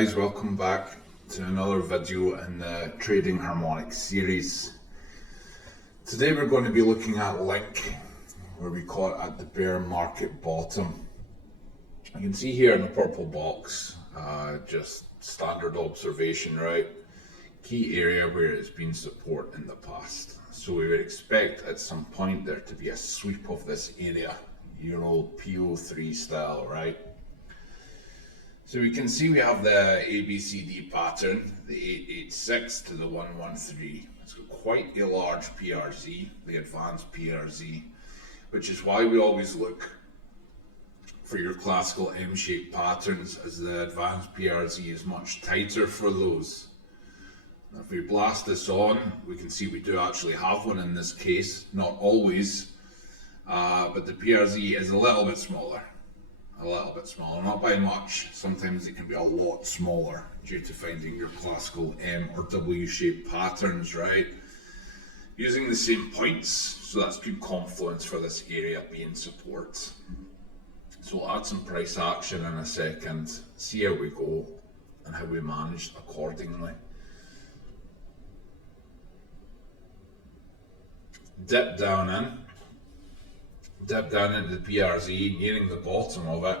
guys, welcome back to another video in the Trading Harmonic series. Today we're going to be looking at Link, where we caught at the bear market bottom. You can see here in the purple box, just standard observation, right? Key area where it's been support in the past. So we would expect at some point there to be a sweep of this area, your old PO3 style, right? So we can see we have the ABCD pattern, the 886 to the 113. It's got quite a large PRZ, the advanced PRZ, which is why we always look for your classical M-shaped patterns, as the advanced PRZ is much tighter for those. Now if we blast this on, we can see we do actually have one in this case, not always, but the PRZ is a little bit smaller. Not by much. Sometimes it can be a lot smaller due to finding your classical M or W shaped patterns, right? Using the same points, so that's good confluence for this area being support. So we'll add some price action in a second, see how we go and how we manage accordingly. Dip down into the PRZ, nearing the bottom of it.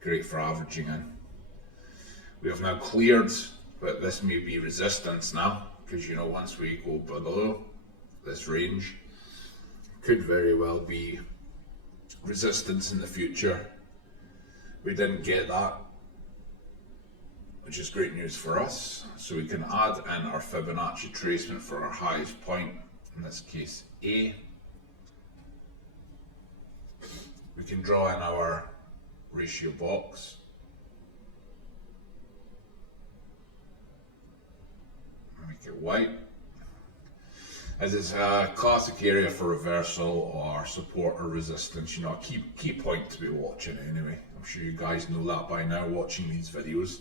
Great for averaging in. We have now cleared, but this may be resistance now, because once we go below this range, could very well be resistance in the future. We didn't get that, which is great news for us. So we can add in our Fibonacci tracement for our highest point, in this case A. We can draw in our ratio box. Make it white. As it's a classic area for reversal or support or resistance, a key point to be watching anyway. I'm sure you guys know that by now watching these videos.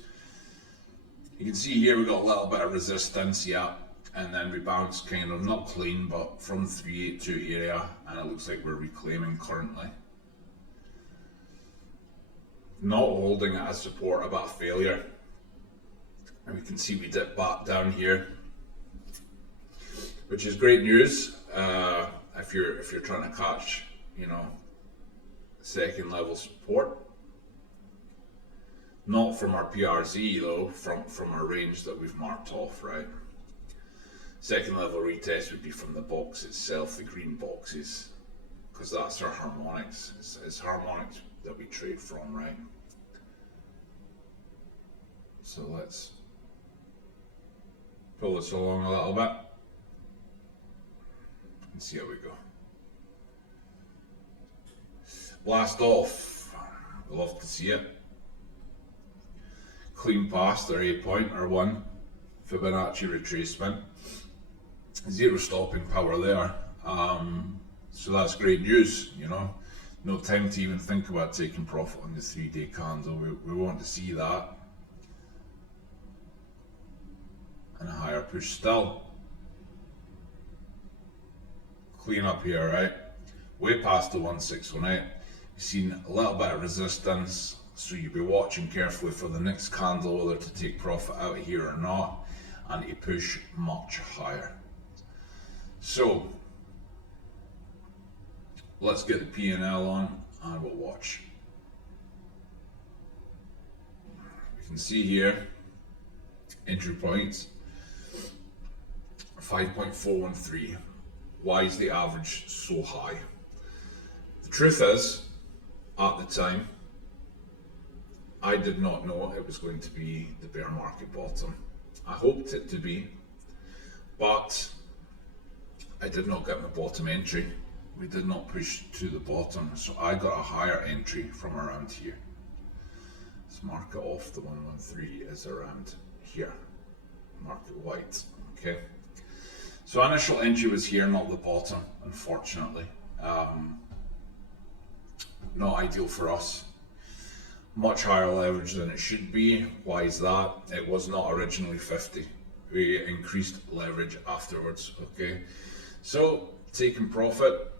You can see here we've got a little bit of resistance, yeah, and then we bounce kind of not clean, but from 382 area, and it looks like we're reclaiming currently. Not holding it as support, a bit of failure, and we can see we dip back down here, which is great news if you're trying to catch second level support. Not from our PRZ though, from our range that we've marked off, right? Second level retest would be from the box itself, the green boxes, because that's our harmonics. It's harmonics that we trade from, right? So let's pull this along a little bit and see how we go. Blast off. Love to see it. Clean past our A point, our 1 Fibonacci retracement. Zero stopping power there. So that's great news, No time to even think about taking profit on the 3-day candle. We want to see that. And a higher push still. Clean up here, right? Way past the 1618. You've seen a little bit of resistance, so you'll be watching carefully for the next candle, whether to take profit out of here or not, and to push much higher. So let's get the P&L on and we'll watch. We can see here entry points 5.413. Why is the average so high? The truth is, at the time, I did not know it was going to be the bear market bottom. I hoped it to be, but I did not get my bottom entry. We did not push to the bottom, so I got a higher entry from around here. Let's mark it off. The 113 is around here. Mark it white. Okay. So initial entry was here, not the bottom, unfortunately. Not ideal for us. Much higher leverage than it should be. Why is that? It was not originally 50. We increased leverage afterwards. Okay. So taking profit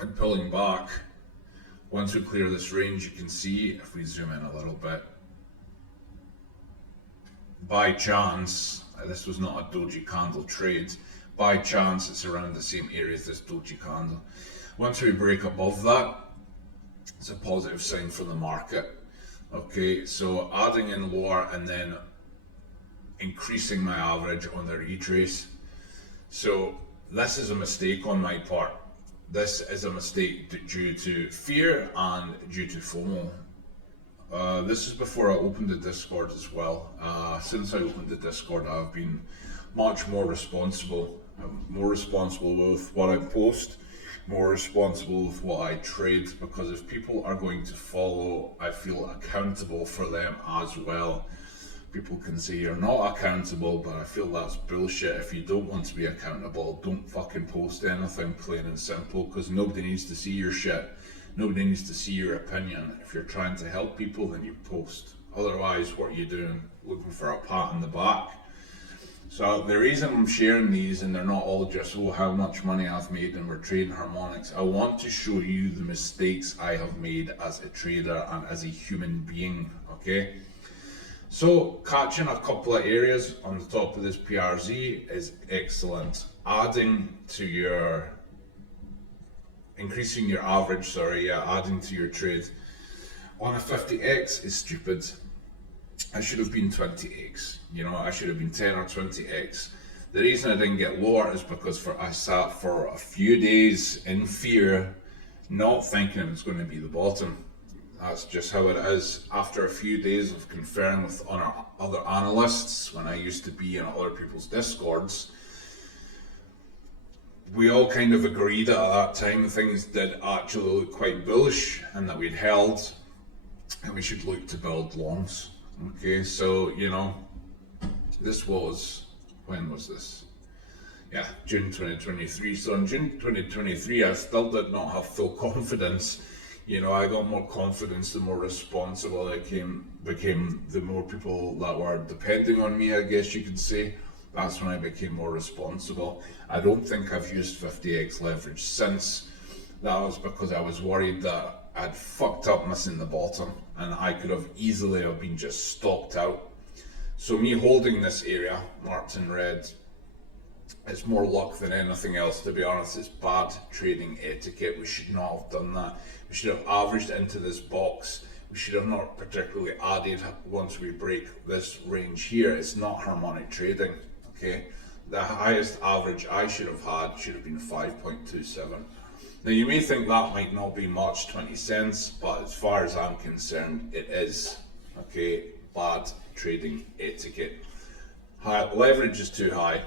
and pulling back. Once we clear this range, you can see, if we zoom in a little bit, by chance, this was not a doji candle trade, by chance it's around the same area as this doji candle. Once we break above that, it's a positive sign for the market. Okay, so adding in lower and then increasing my average on the retrace. So this is a mistake on my part. This is a mistake due to fear and due to FOMO. This is before I opened the Discord as well. Since I opened the Discord, I've been much more responsible. More responsible with what I post, more responsible with what I trade, because if people are going to follow, I feel accountable for them as well. People can say you're not accountable, but I feel that's bullshit. If you don't want to be accountable, don't fucking post anything, plain and simple, because nobody needs to see your shit. Nobody needs to see your opinion. If you're trying to help people, then you post. Otherwise, what are you doing? Looking for a pat on the back. So the reason I'm sharing these, and they're not all just, oh, how much money I've made and we're trading harmonics. I want to show you the mistakes I have made as a trader and as a human being, okay? So catching a couple of areas on the top of this PRZ is excellent. Increasing your average, adding to your trade on a 50x is stupid. I should have been 20x, I should have been 10 or 20x. The reason I didn't get lower is because I sat for a few days in fear, not thinking it was going to be the bottom. That's just how it is. After a few days of conferring with other analysts, when I used to be in other people's discords, we all kind of agreed at that time things did actually look quite bullish and that we'd held and we should look to build longs. Okay, so this was, when was this? Yeah, June 2023. So in June 2023, I still did not have full confidence. I got more confidence the more responsible I became, the more people that were depending on me, I guess you could say. That's when I became more responsible. I don't think I've used 50x leverage since. That was because I was worried that I'd fucked up missing the bottom and I could have easily have been just stopped out. So me holding this area, marked in red, it's more luck than anything else, to be honest. It's bad trading etiquette. We should not have done that. We should have averaged into this box. We should have not particularly added once we break this range here. It's not harmonic trading, okay? The highest average I should have had should have been 5.27. Now you may think that might not be much, 20 cents, but as far as I'm concerned, it is, okay? Bad trading etiquette. Leverage is too high.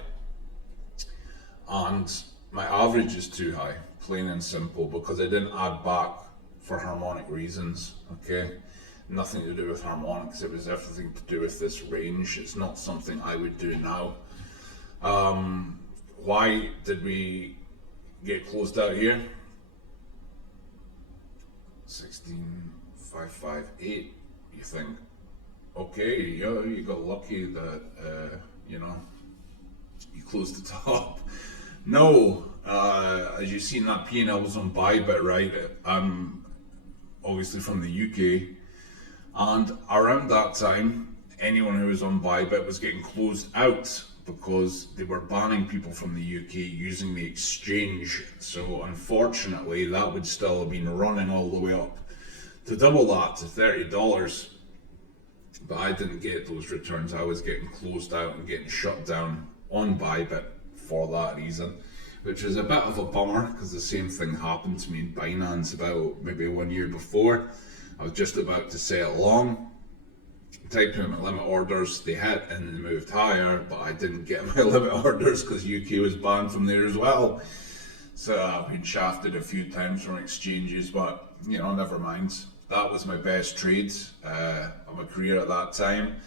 And my average is too high, plain and simple, because I didn't add back for harmonic reasons, okay? Nothing to do with harmonics, it was everything to do with this range. It's not something I would do now. Why did we get closed out here? 16,558, you think, okay, you got lucky that, you closed the top. No, as you've seen, that P&L was on Bybit, right? I'm obviously from the UK, and around that time, anyone who was on Bybit was getting closed out because they were banning people from the UK using the exchange. So unfortunately, that would still have been running all the way up to double that, to $30. But I didn't get those returns. I was getting closed out and getting shut down on Bybit for that reason, which was a bit of a bummer because the same thing happened to me in Binance about maybe 1 year before. I was just about to sell long, typed in my limit orders, they hit and they moved higher, but I didn't get my limit orders because UK was banned from there as well. So I've been shafted a few times from exchanges, but never mind. That was my best trade of my career at that time,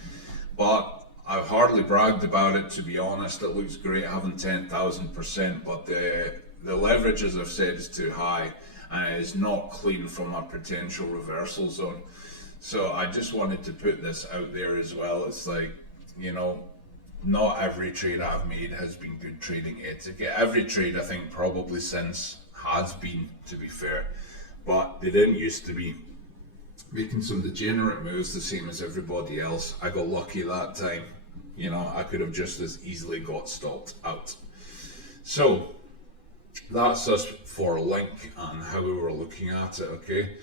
but I've hardly bragged about it, to be honest. It looks great having 10,000%, but the leverage, as I've said, is too high and it is not clean from a potential reversal zone. So I just wanted to put this out there as well. It's like, not every trade I've made has been good trading etiquette. Every trade I think probably since has been, to be fair, but they didn't used to be. Making some degenerate moves the same as everybody else. I got lucky that time. You know, I could have just as easily got stopped out. So that's us for link and how we were looking at it, okay?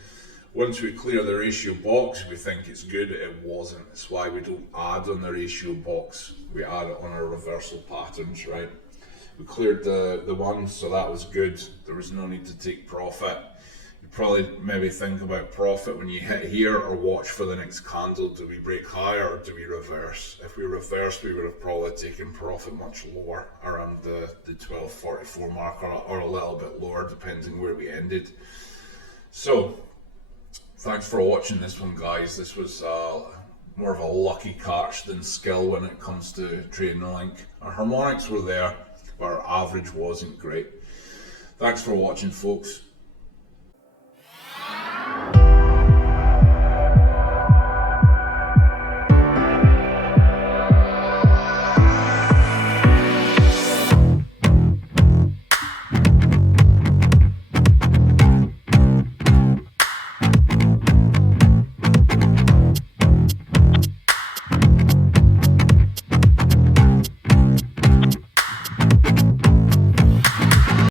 Once we clear the ratio box, we think it's good. It wasn't. It's why we don't add on the ratio box. We add it on our reversal patterns, right? We cleared the one, so that was good. There was no need to take profit. You probably maybe think about profit when you hit here, or watch for the next candle. Do we break higher or do we reverse? If we reversed, we would have probably taken profit much lower, around the 12.44 mark, or a little bit lower depending where we ended. So thanks for watching this one, guys. This was more of a lucky catch than skill when it comes to trading a link. Our harmonics were there, but our average wasn't great. Thanks for watching, folks.